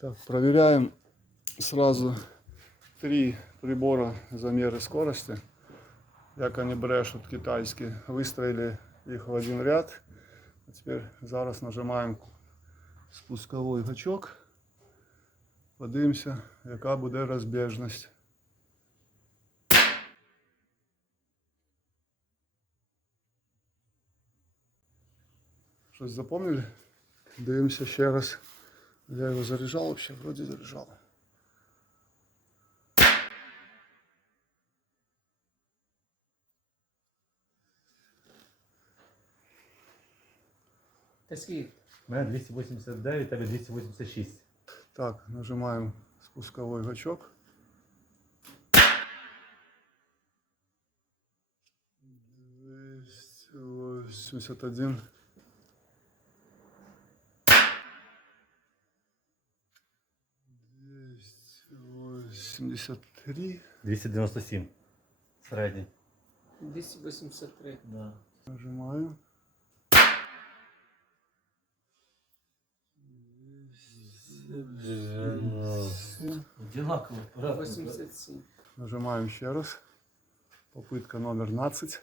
Так, проверяем сразу три прибора замеры скорости. Як они брешут китайські. Выстроили их в один ряд. А теперь зараз нажимаем спусковой гачок. Подивимося, яка буде розбіжність. Щось запомнили? Дивимося ще раз. Я його заряджав вообще, вроді заряджав. Та скільки? У мене 289, тебе 286. Так, нажимаем спусковой гачок. Двести восемьдесят один. 283. 297. Середній. 283. Да. Нажимаємо. 87. Одинаково. 87. Нажимаємо ще раз. Попытка номер 12.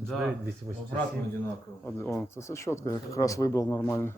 Да, 287. Обратно одинаково. О, це все чітко, я якраз вибрав нормально.